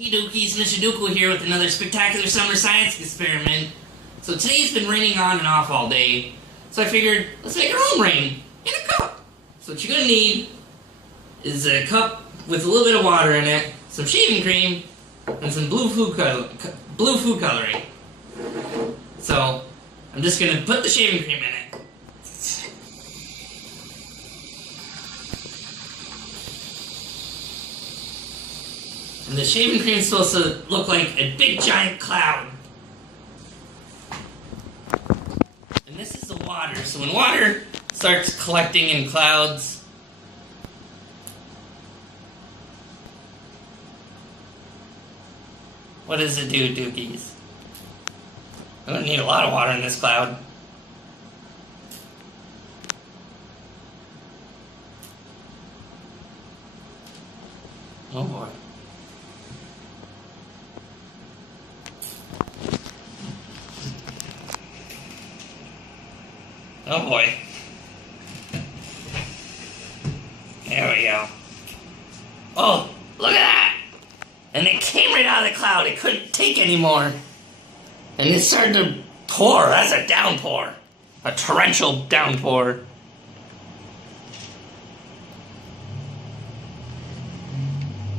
Hey Dookies, Mr. Dewku here with another spectacular summer science experiment. So today's been raining on and off all day, so I figured, let's make our own rain in a cup. So what you're going to need is a cup with a little bit of water in it, some shaving cream, and some blue food coloring. So I'm just going to put the shaving cream in it. And the shaving cream is supposed to look like a big giant cloud. And this is the water. So when water starts collecting in clouds, what does it do, Dookies? I'm going to need a lot of water in this cloud. Oh boy. Oh boy. There we go. Oh, look at that! And it came right out of the cloud. It couldn't take anymore. And it started to pour. That's a downpour. A torrential downpour.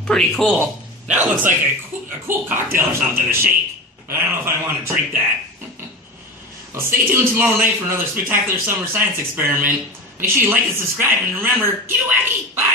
Pretty cool. That looks like a cool cocktail or something to shake. But I don't know if I want to drink that. Well, stay tuned tomorrow night for another spectacular summer science experiment. Make sure you like and subscribe, and remember, keep it wacky! Bye!